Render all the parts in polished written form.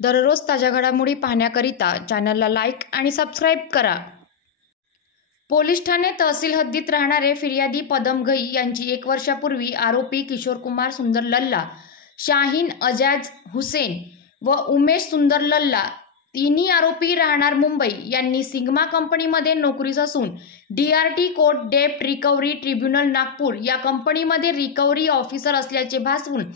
दररोज ताज्या घडामोडी पाहण्याकरिता चॅनलला लाईक आणि सबस्क्राईब करा। पोलीस ठाणे तहसील हद्दीत राहणारे फिर्यादी पदम घई यांची 1 वर्षापूर्वी आरोपी किशोर कुमार सुंदर लल्ला, शाहीन अजाज हुसेन व उमेश सुंदर लल्ला तिन्ही आरोपी राहणार मुंबई यांनी सिग्मा कंपनीमध्ये नोकरीस असून DRT कोर्ट डेप्ट रिकव्हरी ट्रिब्युनल नागपूर या कंपनीमध्ये रिकव्हरी ऑफिसर असल्याचे भासवून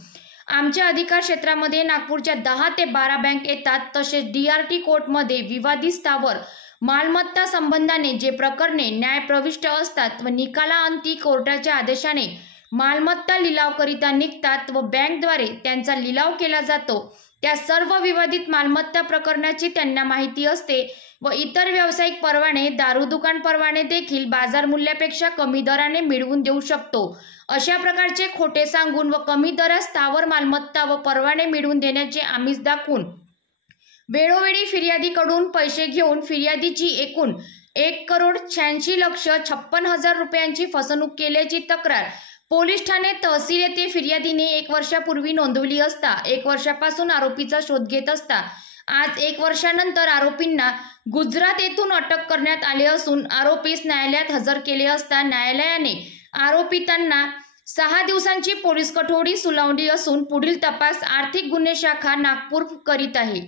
आमच्या अधिकार क्षेत्रामध्ये नागपूरच्या 10 ते 12 बँक येतात। तसेच DRT कोर्टमध्ये विवादित स्थावर मालमत्ता संबंधाने जे प्रकरणे न्यायप्रविष्ट असतात व निकालाअंती कोर्टाच्या आदेशाने मालमत्ता लिलावकरिता निघतात व बँकद्वारे त्यांचा लिलाव केला जातो, त्या सर्व विवादित मालमत्ता प्रकरणाची त्यांना माहिती असते व इतर व्यावसायिक परवाने, दारू दुकान परवाने देखील बाजार मूल्यापेक्षा कमी दराने मिळवून देऊ शकतो। अशा प्रकारचे खोटे सांगून व कमी दरात स्थावर मालमत्ता व परवाने मिळवून देण्याचे आमिष दाखवून वेळोवेळी फिर्यादीकडून पैसे घेऊन फिर्यादीची एकूण 1,86,56,056 रुपयांची फसवणूक केल्याची तक्रार पोलीस ठाणे तहसील येथे फिर्यादीने 1 वर्षापूर्वी नोंदवली असता 1 वर्षापासून आरोपीचा शोध घेत असता आज 1 वर्षानंतर आरोपींना गुजरात येथून अटक करण्यात आले असून आरोपीस न्यायालयात हजर केले असता न्यायालयाने आरोपितांना 6 दिवसांची पोलीस कोठडी सुनावली असून पुढील तपास आर्थिक गुन्हे शाखा नागपूर करीत आहे।